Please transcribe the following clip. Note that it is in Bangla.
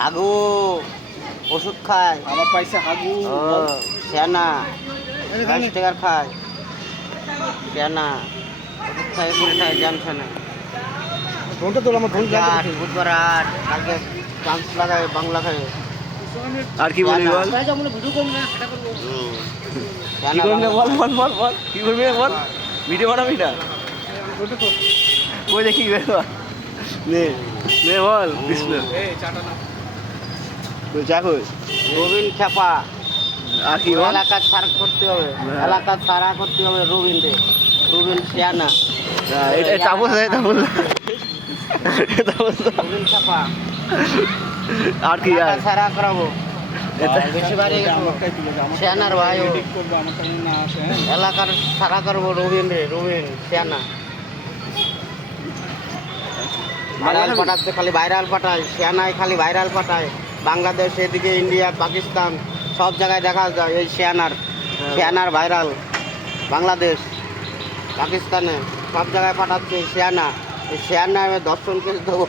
হাগু ওষুধ খায়। আমার পয়সা হাগু ও শ্যানা 22 টাকার খায় শ্যানা ওষুধ খায় করে খায় জানছে না। ফোনটা তোর আমার ফোন আট বুধবার আট কালকে চান্স লাগায় বাংলা খায়। আর কি বলি বল ভিডিও করুন না সেটা করবো কি করবি না বল বল বল বল কি করবি না বল ভিডিও বানাবি না কই দেখি বেরো নে নে বল কৃষ্ণ এই চাটা না তো যা কই রবিন খেপা আর কি বল এলাকা সারা করতে হবে, হ্যাঁ। এলাকা সারা করতে হবে রবিন শ্যানা এটা চামচ আছে চামচ রবিন খেপা আর কি এলাকা আর সারা করাবো। এটা বেশি বাড়ি গেছো শ্যানার ভাই ও। এডিট করবো আমার তো না আসে হ্যাঁ এলাকার সারা করবো রবিন শ্যানা ভাইরাল পাঠাচ্ছে, খালি ভাইরাল পাঠায় শ্যানায়, খালি ভাইরাল পাঠায়। বাংলাদেশ এদিকে ইন্ডিয়া পাকিস্তান সব জায়গায় দেখা যায় এই শ্যানার ভাইরাল। বাংলাদেশ পাকিস্তানে সব জায়গায় পাঠাচ্ছে শ্যানা। এই শ্যানা আমি দর্শন কেস দেবো।